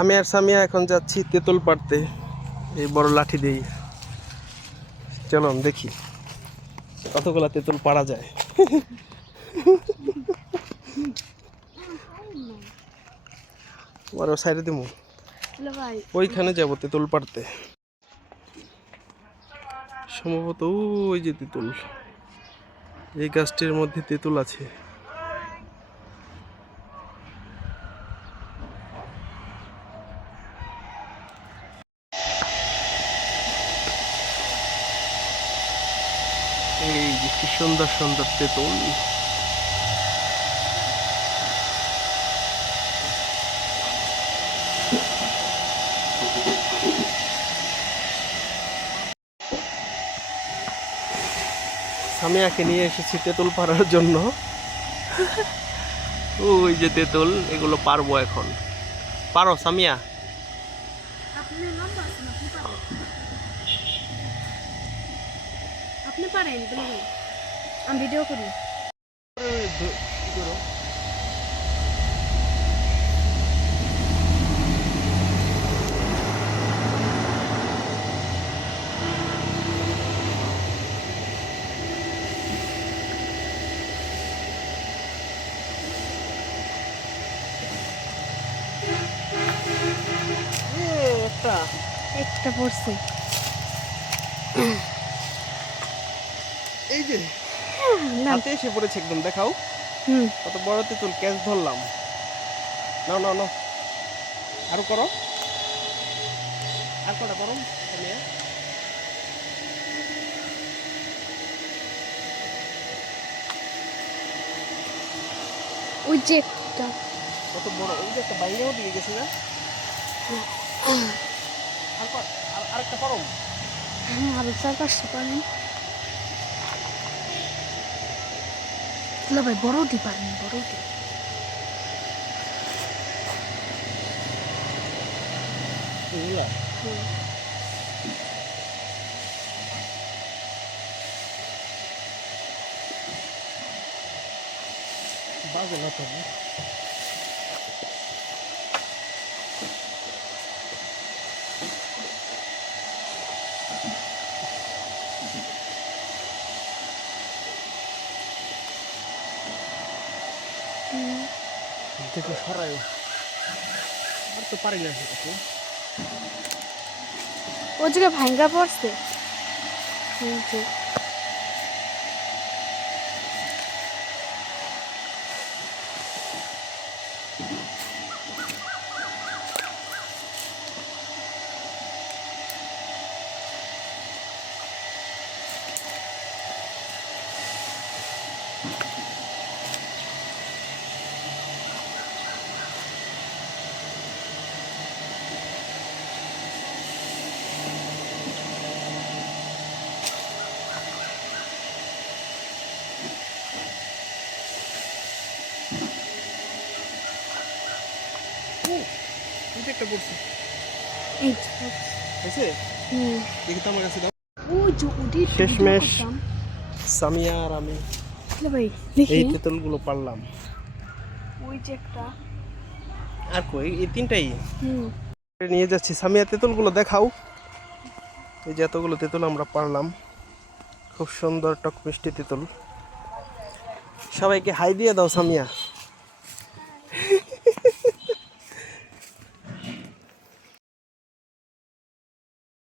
আমি আর সামিয়া এখন যাচ্ছি তেঁতুল পাড়তে, এই বড় লাঠি দিয়ে। চলুন দেখি কতগুলা তেঁতুল পাড়া যায়। বড় সাইডে দিমু, ওইখানে যাবো তেঁতুল পাড়তে। সম্ভবত ওই যে তেঁতুল, এই গাছটির মধ্যে তেঁতুল আছে। এই যে কি সুন্দর সুন্দর তেঁতুল। সামিয়াকে নিয়ে এসেছি তেঁতুল পাড়ার জন্য। ওই যে তেঁতুল, এগুলো পারবো এখন। পারো সামিয়া? আপনি পারেন, আমি ভিডিও করি। একটা পড়ছে, এই যে হাতে এসে পড়েছে একদম, দেখাও কত বড় তেঁতুল। ক্যাচ ধরলাম। নাও নাও নাও, আরো করো, আর কটা করো সামিয়া। ওই যে একটা কত বড়, ওই যে একটা বাইরেও দিয়ে গেছে না। আরেকটা করো। হ্যাঁ, আরো 4-5টা পারেন। ভাই বড়টি পারেন, বড়টি। বাজে না তো। থেকে সরাই, আর তো পারি না। ও জায়গায় ভাঙ্গা পড়ছে। একটা পড়ছে, এই আছে দেখি তো আমার কাছে দাও। ওই যে ওটি শেষমেশ সামিয়া আর আমি ভাই দেখি, এই তেঁতুলগুলো পারলাম। ওই যে একটা, আর কই এই তিনটাই নিয়ে যাচ্ছি। সামিয়া তেঁতুলগুলো দেখাও। এই যে এতগুলো তেঁতুল আমরা পারলাম, খুব সুন্দর টক মিষ্টি তেঁতুল। সবাইকে হাই দিয়ে দাও সামিয়া।